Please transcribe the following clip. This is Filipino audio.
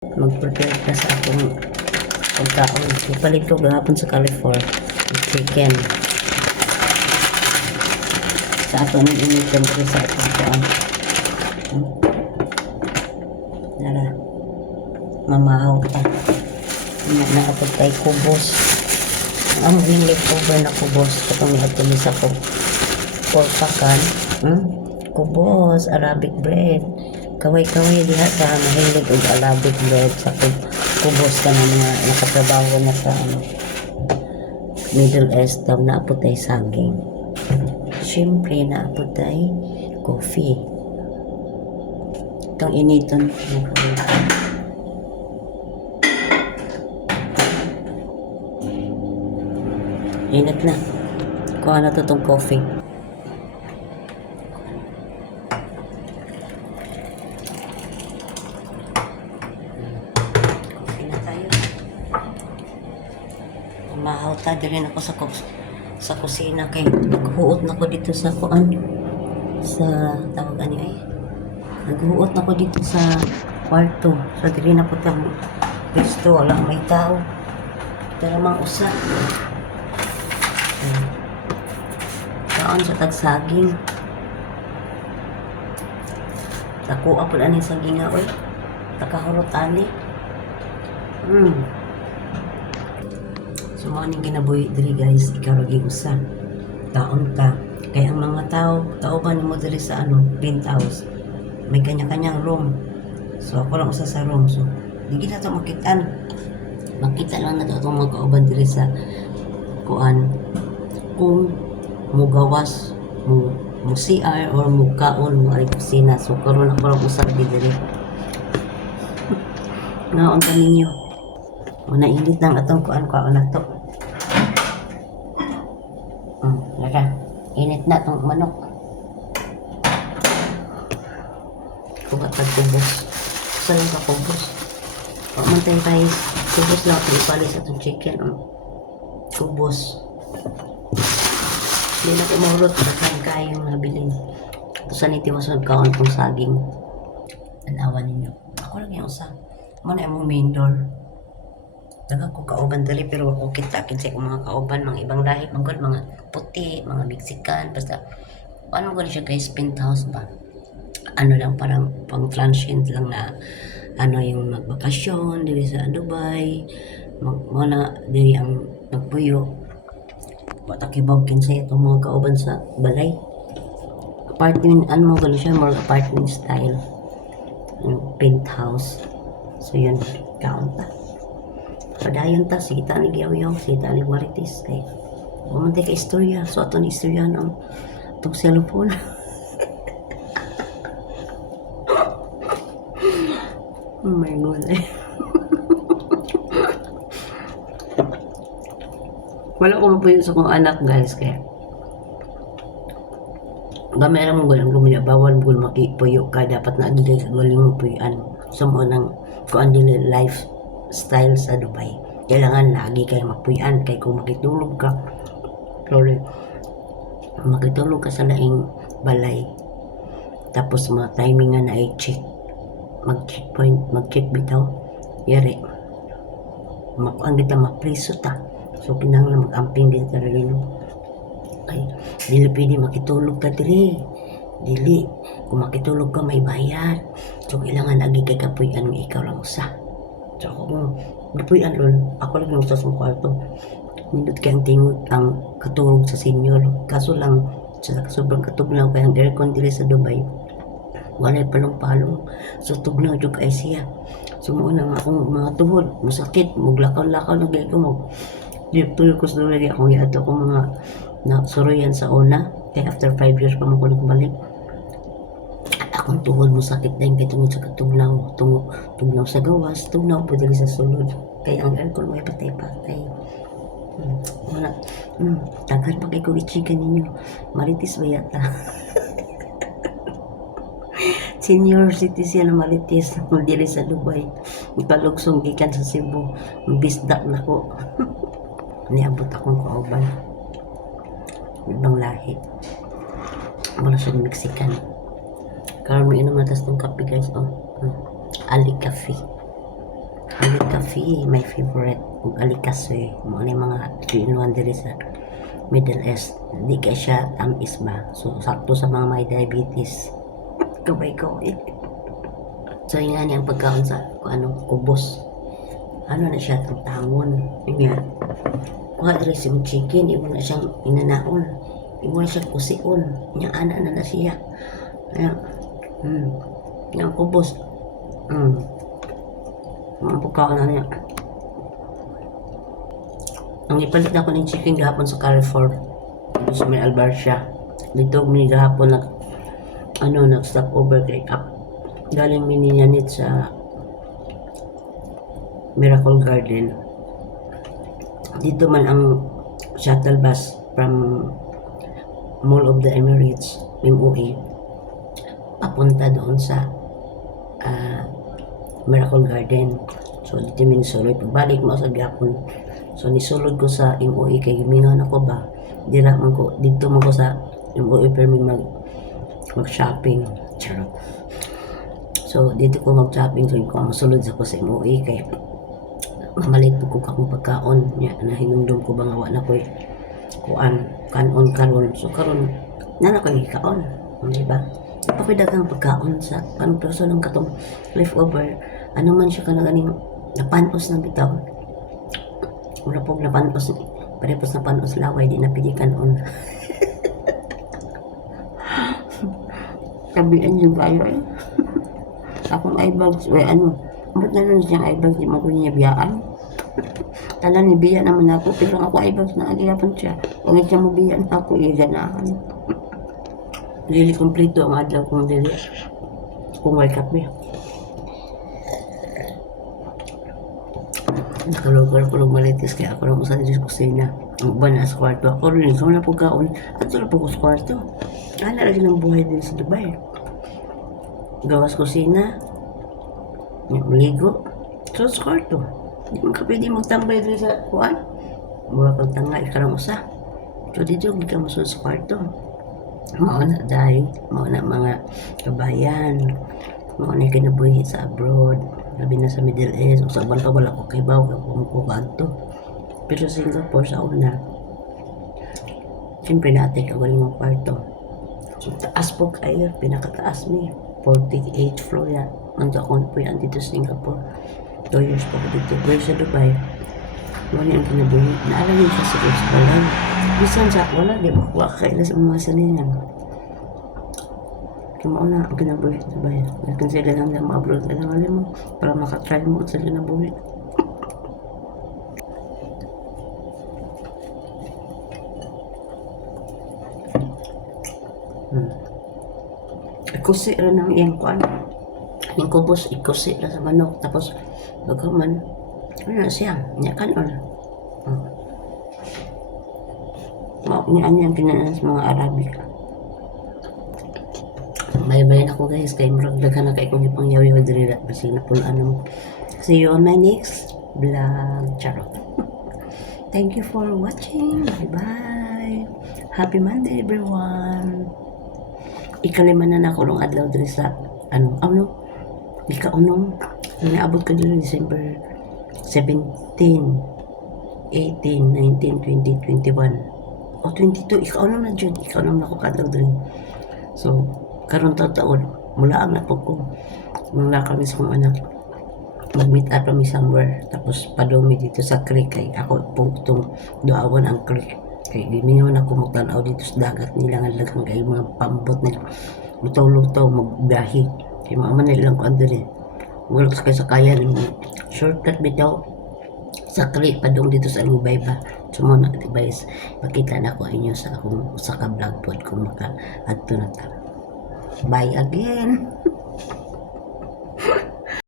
Mag-prepare ka sa akong pagkaon. Ipalit ko gahapon sa California. Chicken. Sa ato nang initan ko sa akong pagkaon. Nara. Mamahaw pa. Nakapag tayo kubos. Ang winglet over na kubos. Katong niagto ni sa ko. Porpakan. Kubos. Arabic bread. Kaway-kaway diha sa mahilig og Arabic bread sa kubos ka na mga nakatrabaho na sa Middle East daw na apotay saging. Siyempre na apotay coffee. Itong initon init na. Kuha na to itong coffee. Mahauta din ako sa kusina kay naghuot na ko dito sa kuan sa tawag ani ay naghuot na ko dito sa kwarto so dili na ko tang gusto wala may tao pero mang usa kaon sa tagsaging ako apod ani saging nga oy takahurot ani So, mga ginabuhi diri guys, ikaw lagi usa. Taon ka. Kaya ang mga tao ba mo diri sa penthouse, may kanya-kanyang room. So, ako lang usa sa room. So, di kita ito makitaan. Makita lang na ito mga kauban diri sa kuan. Kung mugawas, mo CR or mo kaon, mo aring kusina. So, karoon ako lang usa diri. Ngaon ka ninyo. Nainit lang atong kuan na to. Laka. Init na itong manok. Kuha pagkubos. Saan ka kubos? Pagmantay tayo. Kubos lang ito ipalis atong chicken. Kubos. Hindi na kumulot. Bakain kayong nabilin. Ito sa nitiwasan kaon kong saging. Anawan ninyo. Ako lang yung usa. Muna yung main door. Dagang ko kauban dali pero ako kita kinsa ko mga kauban mga ibang lahi manggod mga puti mga Mexican basta ano ko siya guys penthouse ba lang parang pang transient lang na yung magbakasyon dili sa Dubai na dili ang magpuyo patakibog kinsa itong mga kauban sa balay apartment mo gani siya more apartment style penthouse so yun kaon ta padayon ta, sita ni Giyaw-yaw, sita ni Marites. Kaya, bumantay ka istorya. So, ito ni istorya ng itong cellphone. Oh my God. Wala ko mapuyo sa kong anak, guys. Kaya, gamay lang mo galang lumaya. Bawal mo makipuyo ka. Dapat na agilay sa galing mo puyuan. Sa mo nang kuan dili lifestyle sa Dubai. Kailangan lagi kayo magpuyan kay kung makitulog ka sa laing balay tapos mga timing nga na ay check mag-check bitaw yari makuan kita mapriso ta so kinahanglan mag-amping dito rin ay dili pwede makitulog ka dili kung makitulog ka may bayad so kailangan lagi kay kapuyan nga ikaw lang usa. So ako napuyan ron, ako lang yung sa kwarto. Nindot kayang tingot ang katulog sa senior. Kaso lang, sobrang katugnaw kaya ang aircon dili sa Dubai. Walay palong-palong. So tugnaw dyan kay siya. So muna nga akong mga tuhod, masakit, maglakaw-lakaw na gaya ko mo. Dito ko sa Dubai, akong yato ko mga nasuroyan sa una. Kaya after 5 years pa mo ko nagbalik. Akong tuhod mo sakit na yung tungod sa katugnaw tugnaw sa gawas tugnaw po dili sa sulod kaya ang aircon mo ay patay-patay wala tagan pa kay ko ichigan ninyo Marites ba yata senior citizen na Marites dili sa Dubai ipalugsong gikan sa Cebu bisdak na ko niabot akong kauban ibang lahi wala siya Mexican karon may inom natas ng kape guys Ali Cafe coffee, my favorite. Ug alikasoy, mo ni mga kinuan diri sa Middle East. Di kay siya tamis ba. So sakto sa mga may diabetes. Kabay ko. So yun nga niyang pagkaon sa ano, kubos. Ano na siya, tangon. Yun nga. Kuha diri si chicken, imo na siyang inanaon. Imo na siyang kusion. Nya ana na siya. Ayan. Yang kubos. Ang pagkaon na niya. Ang ipalit ako ng chicken gahapon sa Carrefour. Dito sa may Albarcia. Dito may gahapon nag-stop over kay up. Galing mininyanit sa Miracle Garden. Dito man ang shuttle bus from Mall of the Emirates, MOE, papunta doon sa Miracle Garden. So dito minisulod. Pagbalik mo sa gapon. So nisulod ko sa MOE kay gimingaw ako ba. Dito man ko sa MOE pero mag-shopping. Charot. So dito ko mag-shopping so ko masulod sa ko sa MOE kay mamalit po ko kakong pagkaon nya nahinumdum ko ba nga wala ko kanon so karon na ko ikaon, di ba? Pa ko dagang pagkaon sa perso ng katong leftover ano man siya kanang napanos ng bitaw. Wala po napanos, parepos napanos laway, di napili kanon. Sabihan yung kayo eh. Akong eyebags, ba't na nun siyang eyebags, di mo ko niya biyaan. Talan ni biya naman ako, pero ako eyebags na agyapan siya. Huwag siya mo biyaan ako, ganahan. Dili kompleto ang adlaw kong dili. Kung wake up niya. Nakalog-kalog malitis kaya ako lang usan sa kusina. Ang uban na sa kwarto. Ako rin, ikaw na po kaon. At na po ko sa kwarto. Ana lagi ng buhay din sa Dubai. Gawas kusina. Maligo. So sa kwarto. Di mo ka pwede magtambay din sa kuwan. Mura pagtanga, ikarang usa. So dito, hindi ka masunod sa kwarto. Mauna dahil, mauna mga kabayan. Mauna kinabuhi sa abroad. Labi na sa Middle East, o sa banta wala ko kay Baw, kumukukanto. Pero sa Singapore, sa una, siyempre natin kagaling ng kwarto. So, taas po kayo, pinakataas mi, 48th floor yan. Nando ako po yan dito sa Singapore. 2 years po ko dito. Pero sa Dubai, wala ang kinabuhi. Naalala siya sa Isbalan. Bisan sa wala, di ba kuha kaila sa mga saninan. Kaya mauna ang kinabuhi sa Dubai. Lakin sila lang na ma-upload ka lang alam mo para makatry mo sa kinabuhi. Ikusi rin ang iyang kuan. Yung kubos, ikusi rin sa manok. Tapos, bagaman, ano siya, niya kanon. Niyan yung kinanan sa mga Arabic. Bye-bye na ko guys. Kaya maragdagan na kayo kung ipang yawi o dirila. Kasi napulaan mo. See you on my next vlog. Charot. Thank you for watching. Bye-bye. Happy Monday everyone. Ikalima na nakulong adlaw diri sa ikaunong naabot ka dito December 17, 18, 19, 20, 21 o 22, ikaunong na dyan, ikaunong na ko kadlaw diri. So karon taon mula ang na po ko nung kami sa kong anak mag-meet up kami somewhere tapos padumi dito sa creek kay ako punktong duawon ang creek kay gimingon ako magtanaw dito sa dagat nila nga lagang kay mga pambot nila lutaw-lutaw magbiyahe kay mga man ilang ko andiri wala kay sa kaya rin shortcut bitaw sa creek padung dito sa Lubayba sumo na advice pakita na ko inyo sa akong usa ka vlog pod kung maka adto na ta. Bye again.